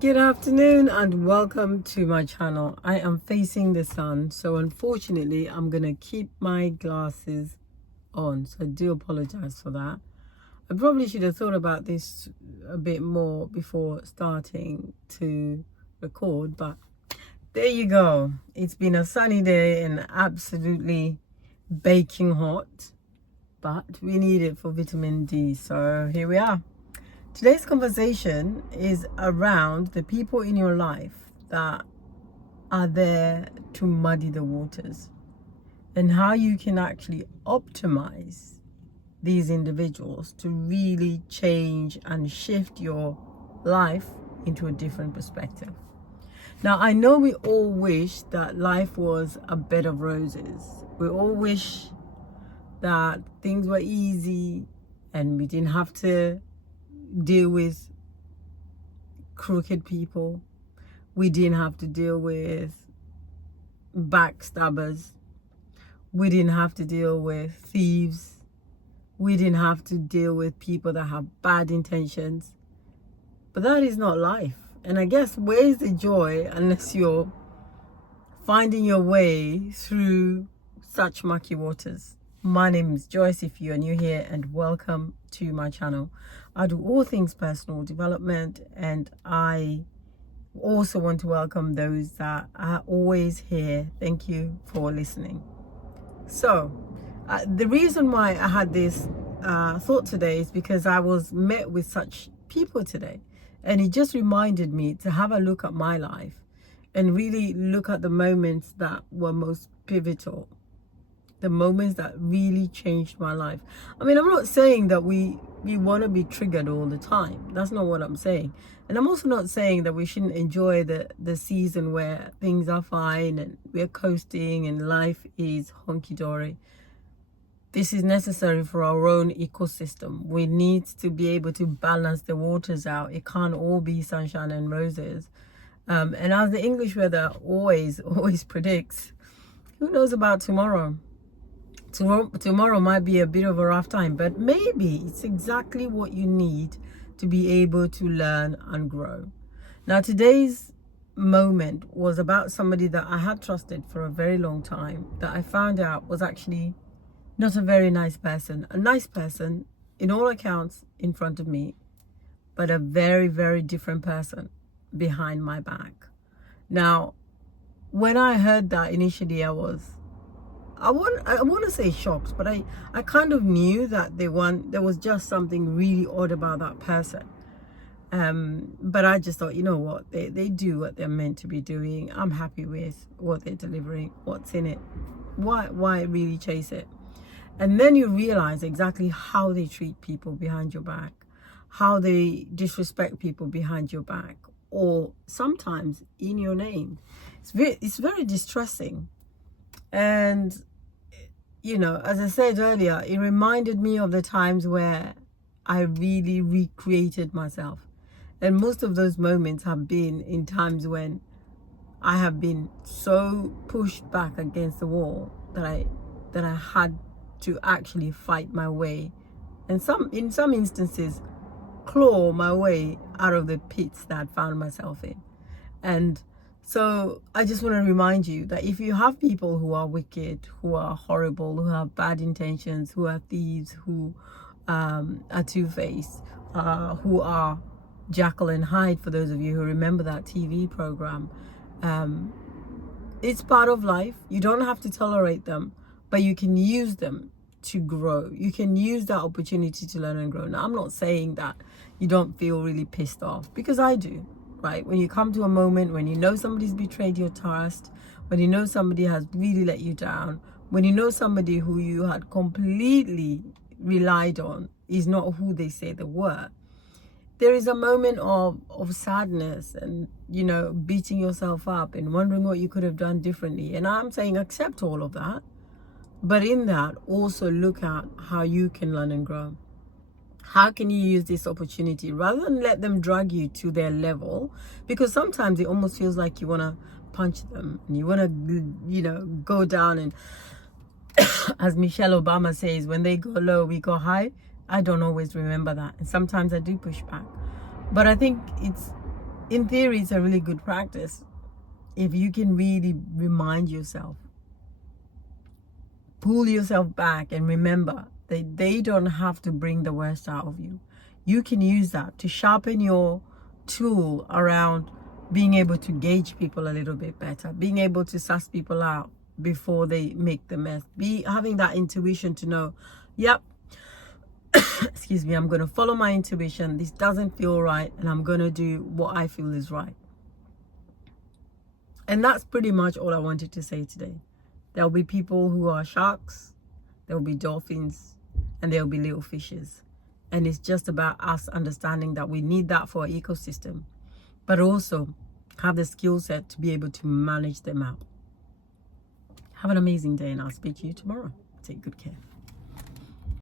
Good afternoon and welcome to my channel. I am facing the sun, so unfortunately I'm gonna keep my glasses on, so I do apologize for that. I probably should have thought about this a bit more before starting to record, but there you go. It's been a sunny day and absolutely baking hot, but we need it for vitamin D, so here we are. Today's conversation is around the people in your life that are there to muddy the waters and how you can actually optimize these individuals to really change and shift your life into a different perspective. Now, I know we all wish that life was a bed of roses. We all wish that things were easy and we didn't have to deal with crooked people. We didn't have to deal with backstabbers. We didn't have to deal with thieves. We didn't have to deal with people that have bad intentions. But that is not life. And I guess where's the joy unless you're finding your way through such mucky waters? My name is Joyce if you are new here, and welcome to my channel. I do all things personal development, and I also want to welcome those that are always here. Thank you for listening. So the reason why I had this thought today is because I was met with such people today, and it just reminded me to have a look at my life and really look at the moments that were most pivotal, the moments that really changed my life. I mean, I'm not saying that we want to be triggered all the time. That's not what I'm saying. And I'm also not saying that we shouldn't enjoy the season where things are fine and we're coasting and life is hunky-dory. This is necessary for our own ecosystem. We need to be able to balance the waters out. It can't all be sunshine and roses. And as the English weather always predicts, who knows about tomorrow? Tomorrow might be a bit of a rough time, but maybe it's exactly what you need to be able to learn and grow. Now, today's moment was about somebody that I had trusted for a very long time, that I found out was actually not a very nice person. A nice person in all accounts in front of me, but a very, very different person behind my back. Now, when I heard that initially, I want to say shocked, but I kind of knew that there was just something really odd about that person. But I just thought, you know what, they do what they're meant to be doing. I'm happy with what they're delivering. What's in it? Why really chase it? And then you realize exactly how they treat people behind your back, how they disrespect people behind your back, or sometimes in your name. It's very distressing. And you know, as I said earlier, it reminded me of the times where I really recreated myself. And most of those moments have been in times when I have been so pushed back against the wall that I had to actually fight my way, and in some instances claw my way out of the pits that I found myself in. And so I just want to remind you that if you have people who are wicked, who are horrible, who have bad intentions, who are thieves, who are two-faced, who are Jekyll and Hyde, for those of you who remember that TV program, it's part of life. You don't have to tolerate them, but you can use them to grow. You can use that opportunity to learn and grow. Now, I'm not saying that you don't feel really pissed off, because I do. Right? When you come to a moment when you know somebody's betrayed your trust, when you know somebody has really let you down, when you know somebody who you had completely relied on is not who they say they were, there is a moment of sadness and, you know, beating yourself up and wondering what you could have done differently. And I'm saying accept all of that, but in that also look at how you can learn and grow. How can you use this opportunity rather than let them drag you to their level? Because sometimes it almost feels like you want to punch them and you want to, you know, go down. And as Michelle Obama says, when they go low, we go high. I don't always remember that. And sometimes I do push back. But I think it's in theory, it's a really good practice if you can really remind yourself, pull yourself back, and remember that they don't have to bring the worst out of you. You can use that to sharpen your tool around being able to gauge people a little bit better, being able to suss people out before they make the mess, having that intuition to know, yep, excuse me, I'm going to follow my intuition, this doesn't feel right, and I'm going to do what I feel is right. And that's pretty much all I wanted to say today. There'll be people who are sharks, there'll be dolphins, and there'll be little fishes. And it's just about us understanding that we need that for our ecosystem, but also have the skill set to be able to manage them out. Have an amazing day, and I'll speak to you tomorrow. Take good care.